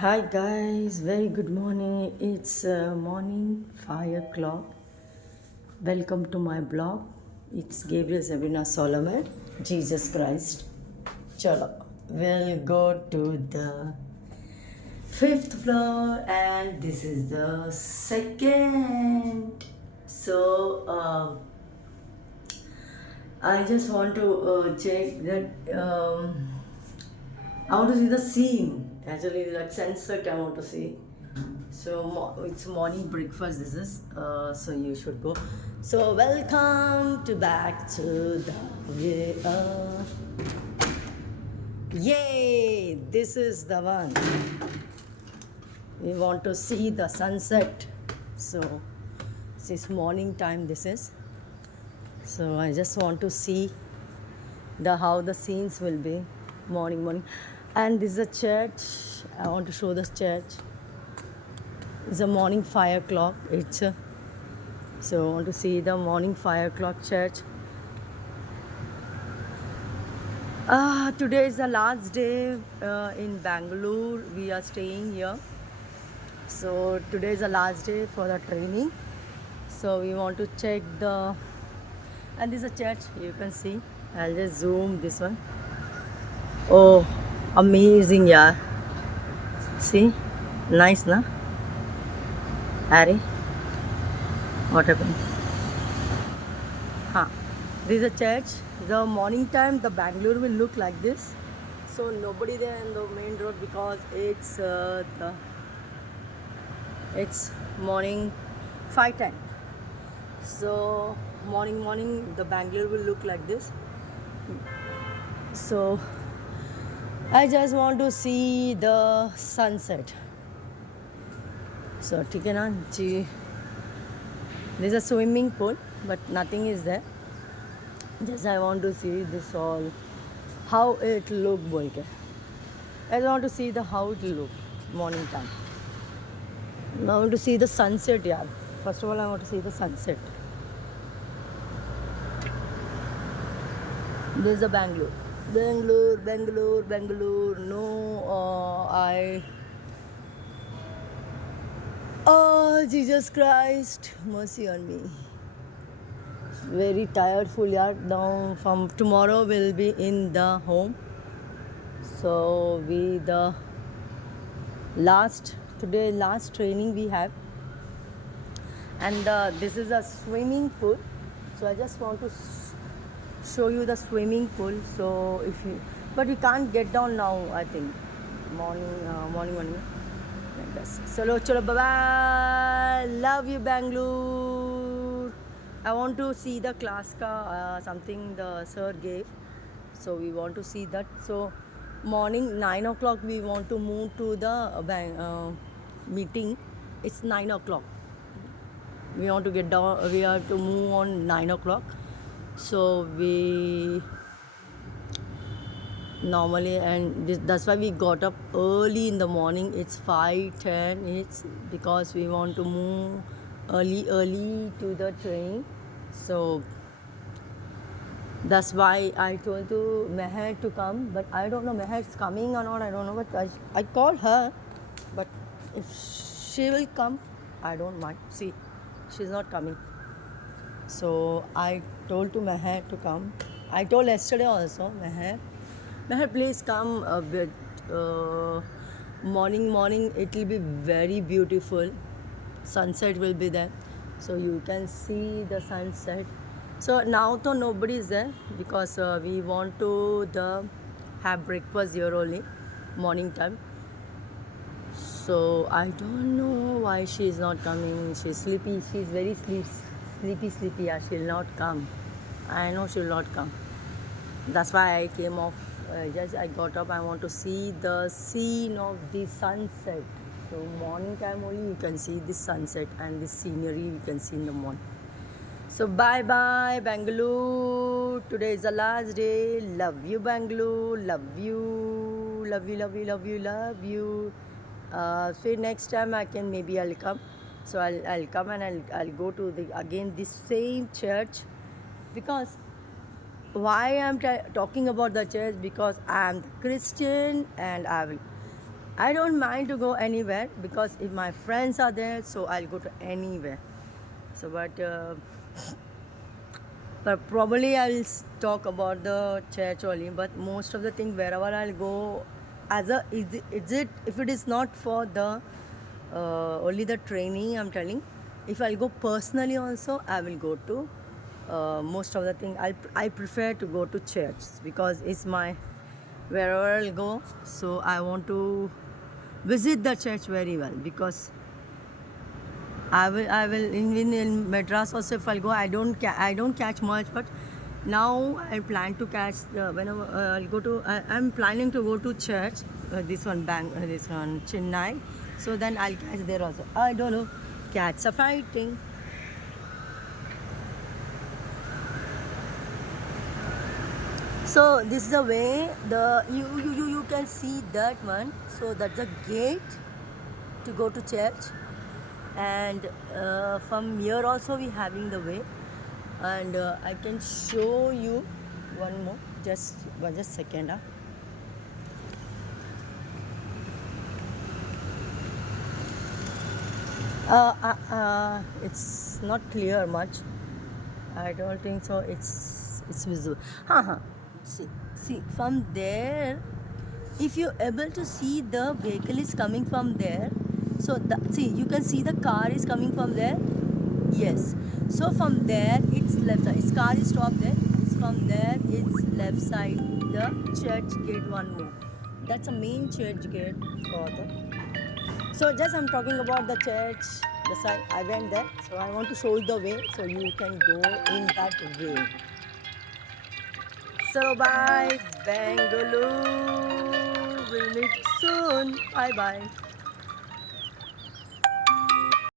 Hi guys, very good morning. It's morning 5 o'clock. Welcome to my blog. It's Gabriel Sabrina Solomon, Jesus Christ. Chalo, we'll go to the fifth floor, and this is the second. So, I just want to check that. I want to see the scene. Actually, that sunset I want to see. So it's morning breakfast. This is so you should go. So welcome to back to the way. Yay! This is the one. We want to see the sunset. So this is morning time. This is. So I just want to see the how the scenes will be morning, and this is a church. I want to show this church. It's a morning 5 o'clock. So I want to see the morning 5 o'clock church. Today is the last day in Bangalore. We are staying here. So today is the last day for the training. So we want to check and this is a church. You can see. I'll just zoom this one. Oh, amazing, yeah. See, nice, na? Harry, what happened? This is a church. The morning time, the Bangalore will look like this. So nobody there in the main road because it's morning 5:10. So morning the Bangalore will look like this. So I just want to see the sunset. So ठीक है ना जी. There's a swimming pool, but nothing is there. Just I want to see this all, how it look बोल के. I want to see the how it look morning time. I want to see the sunset, yeah. First of all, I want to see the sunset. This is the Bangalore. Bangalore. No, Oh, Jesus Christ, mercy on me. Very tired, full yard. Now from tomorrow we'll be in the home. So last training we have, and this is a swimming pool. So I just want to show you the swimming pool. So but you can't get down now. I think morning. Like this. Chalo, bye bye. Love you, Bangalore. I want to see the class something the sir gave. So we want to see that. So morning 9 o'clock we want to move to the meeting. It's 9 o'clock. We want to get down. We have to move on 9 o'clock. So we normally, and that's why we got up early in the morning. It's 5:10. It's because we want to move early to the train. So that's why I told to Meher to come, but I don't know Meher's coming or not. I don't know, but I called her, but if she will come, I don't mind. See, she's not coming. So I told to Meher to come. I told yesterday also, Meher, please come a bit. Morning, it will be very beautiful. Sunset will be there, so you can see the sunset. So now though nobody is there because we want to have breakfast here only, morning time. So I don't know why she is not coming. She's sleepy. She's very sleepy. Yeah, she'll not come. I know she'll not come. That's why I came off. Just I got up. I want to see the scene of the sunset. So morning time only you can see this sunset and this scenery you can see in the morning. So bye bye Bangalore. Today is the last day. Love you Bangalore. Love you. So next time maybe I'll come. So I'll come and I'll go to again this same church, because why I'm talking about the church, because I am Christian and I will I don't mind to go anywhere because if my friends are there, so I'll go to anywhere. So, but probably I'll talk about the church only. But most of the thing wherever I'll go, as a is it if it is not for the only the training I'm telling. If I'll go personally also, I will go to most of the thing. I prefer to go to church because it's my wherever I'll go. So I want to visit the church very well because I will in Madras also if I'll go I don't catch much, but now I plan to catch whenever I'll go to I'm planning to go to church, this one Chennai, so then I'll catch there also. I don't know, cats are fighting. So this is the way you can see that one. So that's the gate to go to church, and from here also we having the way, and I can show you one more. Just second. It's not clear much. I don't think so. It's visible. See from there. If you're able to see the vehicle is coming from there, so see you can see the car is coming from there. Yes. So from there it's left side. Its car is stopped there. It's from there it's left side. The church gate one more. That's a main church gate for the. So just I'm talking about the church. The side I went there. So I want to show you the way so you can go in that way. So bye, Bangalore. We'll meet soon. Bye bye.